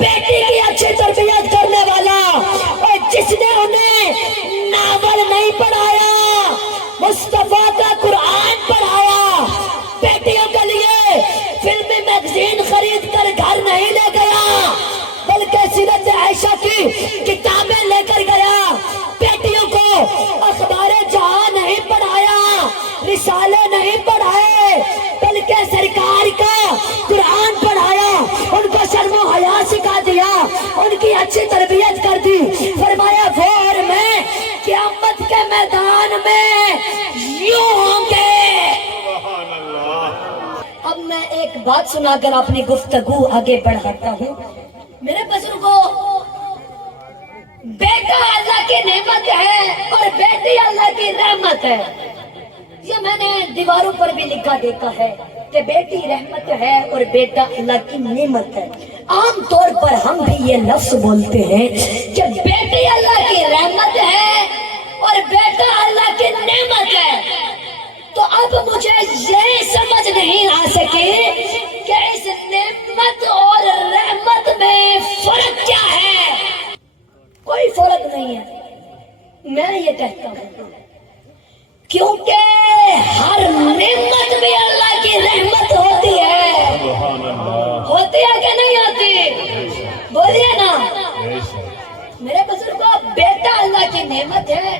بیٹی کی اچھی تربیت کرنے والا، اور جس نے انہیں ناول نہیں پڑھایا، مصطفیٰ کا قرآن پڑھایا، بیٹیوں کے لیے فلمی میگزین خرید کر گھر نہیں لے گیا بلکہ سیرت عائشہ کی کتابیں لے کر گیا، بیٹیوں کو اخبار جہاں نہیں پڑھایا، رسالے نہیں پڑھائے بلکہ سرکار کا قرآن پڑھایا، ان کو شرم و حیا سکھا دیا، ان کی اچھی تربیت کر دی۔ فرمایا وہ اور میں قیامت کے میدان میں یوں ہوں گے۔ اب میں ایک بات سنا کر اپنی گفتگو آگے بڑھاتا ہوں۔ میرے بزرگوں، بیٹا اللہ کی نعمت ہے اور بیٹی اللہ کی رحمت ہے، یہ میں نے دیواروں پر بھی لکھا دیکھا ہے کہ بیٹی رحمت ہے اور بیٹا اللہ کی نعمت ہے۔ عام طور پر ہم بھی یہ لفظ بولتے ہیں کہ بیٹی اللہ کی رحمت ہے اور بیٹا اللہ کی نعمت ہے، تو اب مجھے یہ سمجھ نہیں آ سکے کہ اس نعمت اور رحمت میں فرق کیا ہے۔ کوئی فرق نہیں ہے، میں یہ کہتا ہوں کیونکہ ہر نعمت بھی اللہ کی رحمت ہوتی ہے۔ ہوتی ہے کہ نہیں ہوتی؟ بولیے نا۔ میرے بزرگوں، بیٹا اللہ کی نعمت ہے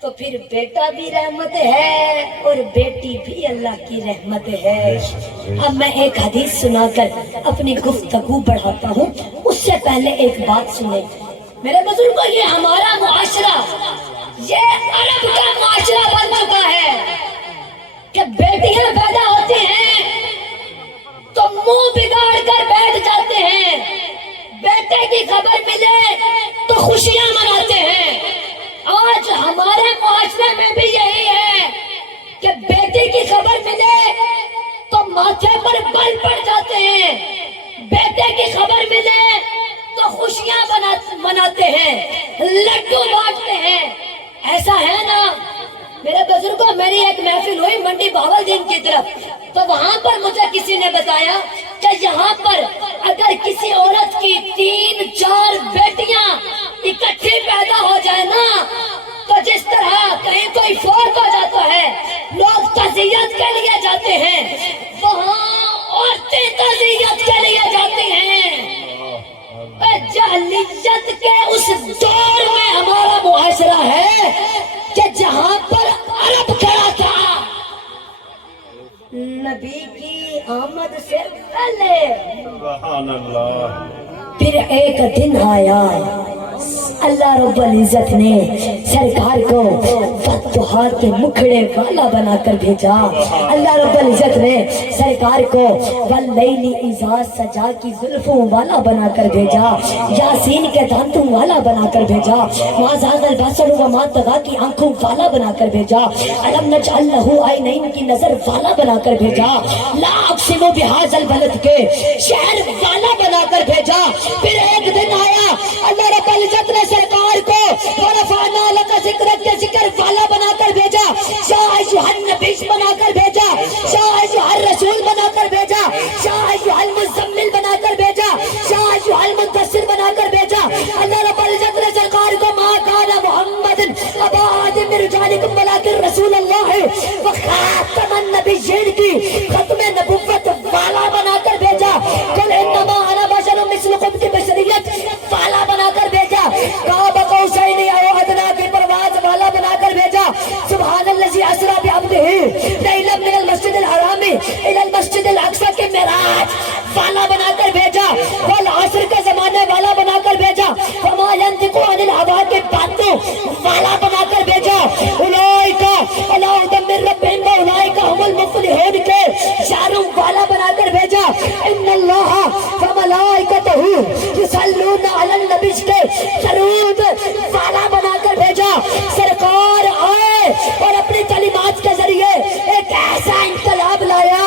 تو پھر بیٹا بھی رحمت ہے اور بیٹی بھی اللہ کی رحمت ہے۔ اب میں ایک حدیث سنا کر اپنی گفتگو بڑھاتا ہوں، اس سے پہلے ایک بات سنیں میرے بزرگوں، یہ ہمارا معاشرہ، یہ عرب کا معاشرہ بن چکا ہے کہ بیٹیاں پیدا ہوتی ہیں تو منہ بگاڑ کر بیٹھ جاتے ہیں، بیٹے کی خبر ملے تو خوشیاں مناتے ہیں۔ آج ہمارے معاشرے میں بھی یہی ہے کہ بیٹے کی خبر ملے تو ماتھے پر بل پڑ جاتے ہیں، بیٹے کی خبر ملے تو خوشیاں مناتے ہیں، لڈو بانٹتے ہیں۔ ایسا ہے نا؟ میرے بزرگوں، میری ایک محفل ہوئی منڈی بہاولدین کی طرف، تو وہاں پر مجھے کسی نے بتایا کہ یہاں پر اگر کسی عورت کی 3-4 بیٹیاں اکٹھی پیدا ہو جائے نا، تو جس طرح کہیں کوئی فوت ہو جاتا ہے لوگ تعزیت کے لیے جاتے ہیں، وہاں عورتیں تعزیت کے لیے جاتی ہیں۔ جاہلیت کے اس دور میں ہمارا معاشرہ ہے کہ جہاں پر عرب کھڑا تھا نبی کی آمد سے پہلے، سبحان اللہ۔ پھر ایک دن آیا اللہ رب العزت نے سرکار کو فتوحا کے مکھڑے والا بنا کر بھیجا۔ اللہ رب العزت نے سرکار کو واللیل اذا سجا کی زلفوں والا بنا کر بھیجا، یاسین کے دانتوں والا بنا کر بھیجا، ما زاغ البصر وما طغی کی آنکھوں والا بنا کر بھیجا، الم نجعل لہ عینین کی نظر والا بنا کر بھیجا، لا اقسم بہذا البلد کے شہر والا بنا کر بھیجا۔ پھر ایک دن آیا اللہ رب العزت نے سرکار کو ورفعنا لک ذکرک کے ذکر والا بنا کر بھیجا، یا ایھا النبی بنا کر بھیجا، یا ایھا الرسول بنا کر بھیجا، یا ایھا المزمل بنا کر بھیجا، یا ایھا المدثر بنا کر بھیجا۔ اللہ رب العزت نے سرکار کو ما کان محمد ابا احد من رجالکم ولکن رسول اللہ وخاتم النبیین کی ختم نبوت والا بنا کر بھیجا، قل انما انا بشر مثلکم کی بشریت والا بنا کر بھیجا، قاب قوسین او ادنی کی پرواز والا بنا کر بھیجا۔ سبحان الذی اسری بعبدہ لیلا من المسجد الحرام الی المسجد الاقصی کے معراج والا بنا کر بھیجا، والعصر کے زمانے والا بنا کر بھیجا، وما ینطق عن الہوی کے باتوں والا بنا کر بھیجا، اولئک علی ھدی من ربہم واولئک ھم المفلحون کے شاروں والا بنا کر بھیجا۔ ان اللہ وملائکتہ یصلون علی النبی کے درود والا بنا کر بھیجا۔ سرکار آئے اور اپنی تعلیمات کے ذریعے ایک ایسا انقلاب لایا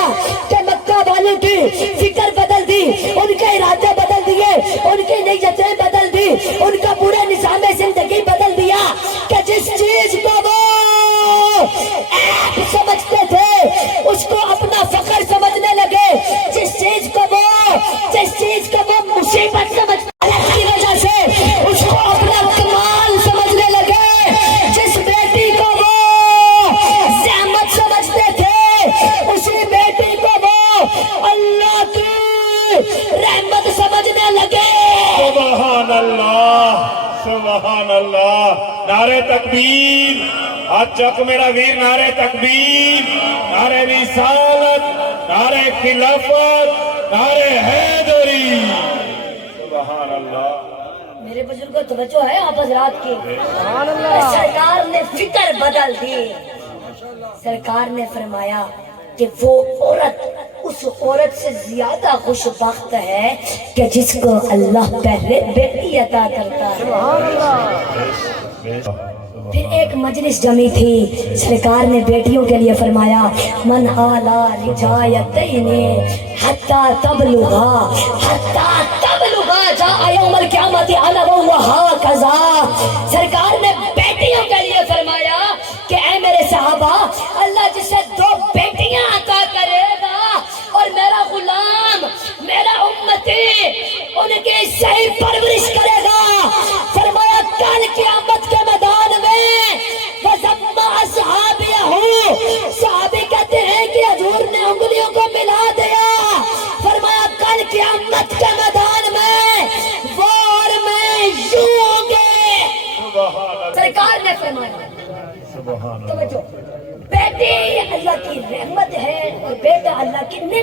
کہ مکہ والوں کی فکر بدل دی، ان کے ارادے بدل دیے، ان کی نیتیں بدل دی، ان کا پورا نظام زندگی بدل دیا کہ جس چیز کو وہ عیب سمجھتے تھے اس کو اپنا فخر سمجھنے لگے، جس چیز کو وہ مصیبت سمجھ تکبیر ہاتھ چک میرا ویر نعرہ تکبیر نعرہ رسالت نعرہ خلافت نعرہ حیدری سبحان اللہ میرے بزرگوں توجہ ہے آپ حضرات کی سرکار نے فکر بدل دی سرکار نے فرمایا کہ وہ عورت اس عورت سے زیادہ خوش بخت ہے کہ جس کو اللہ پہلے بیٹی عطا کرتا ہے پھر ایک مجلس جمی تھی سرکار نے بیٹیوں کے لیے فرمایا من آلا رجایتین حتی تبلغا جاء یوم القیامت انا وہاکذا سرکار نے بیٹیوں کے لیے فرمایا کہ اے میرے صحابہ اللہ جسے 2 بیٹیاں عطا کرے گا اور میرا غلام میرا امتی ان کی صحیح پرورش کرے گا فرمایا کل قیامت کے میدان میں وَزَمَّ أَصْحَابِهُ صحابی کہتے ہیں کہ حضور نے انگلیوں کو ملا دیا فرمایا کل قیامت کے میدان میں وہ اور میں یوں ہوں گے سرکار نے فرمایا توجہ بیٹی اللہ کی رحمت ہے اور بیٹا اللہ کی نعمت